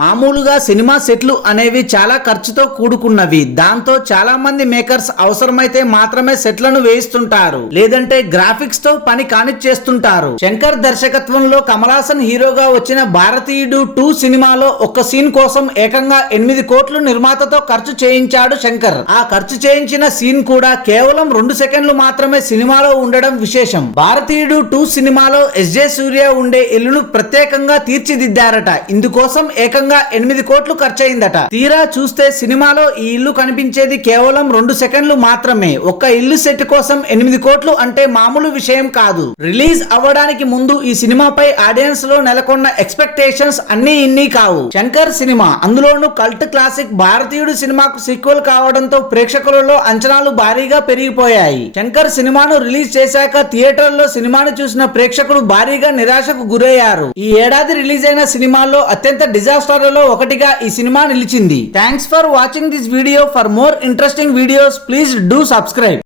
మామూలుగా సినిమా సెట్లు అనేవి చాలా ఖర్చుతో కూడుకున్నవి. దాంతో చాలా మంది మేకర్స్ అవసరమైతే మాత్రమే సెట్లను వేయిస్తుంటారు, లేదంటే గ్రాఫిక్స్ తో పని కానిచ్చేస్తుంటారు. శంకర్ దర్శకత్వంలో కమల్ హాసన్ హీరోగా వచ్చిన భారతీయుడు 2 సినిమాలో ఒక్క సీన్ కోసం ఏకంగా 8 కోట్లు నిర్మాతతో ఖర్చు చేయించాడు శంకర్. ఆ ఖర్చు చేయించిన సీన్ కూడా కేవలం 2 సెకండ్లు మాత్రమే సినిమాలో ఉండడం విశేషం. భారతీయుడు 2 సినిమాలో ఎస్జే సూర్య ఉండే ఇల్లును ప్రత్యేకంగా తీర్చిదిద్దారట. ఇందుకోసం ఏకంగా 8 కోట్లు ఖర్చయిందట. తీరా చూస్తే సినిమాలో ఈ ఇల్లు కనిపించేది కేవలం 2 సెకండ్లు మాత్రమే. ఒక్క ఇల్లు సెట్ కోసం 8 కోట్లు అంటే మామూలు విషయం కాదు. రిలీజ్ అవ్వడానికి ముందు ఈ సినిమాపై ఆడియన్స్ లో నెలకొన్న ఎక్స్పెక్టేషన్స్ అన్ని ఇన్ని కావు. శంకర్ సినిమా, అందులోనూ కల్ట్ క్లాసిక్ భారతీయుడు సినిమాకు సీక్వెల్ కావడంతో ప్రేక్షకులలో అంచనాలు భారీగా పెరిగిపోయాయి. శంకర్ సినిమాను రిలీజ్ చేశాక థియేటర్లో సినిమాను చూసిన ప్రేక్షకులు భారీగా నిరాశకు గురయ్యారు. ఈ ఏడాది రిలీజ్ అయిన సినిమాల్లో అత్యంత డిజాస్టర్ లో ఒకటిగా ఈ సినిమా నిలిచింది. Thanks for watching this video. For more interesting videos please do subscribe.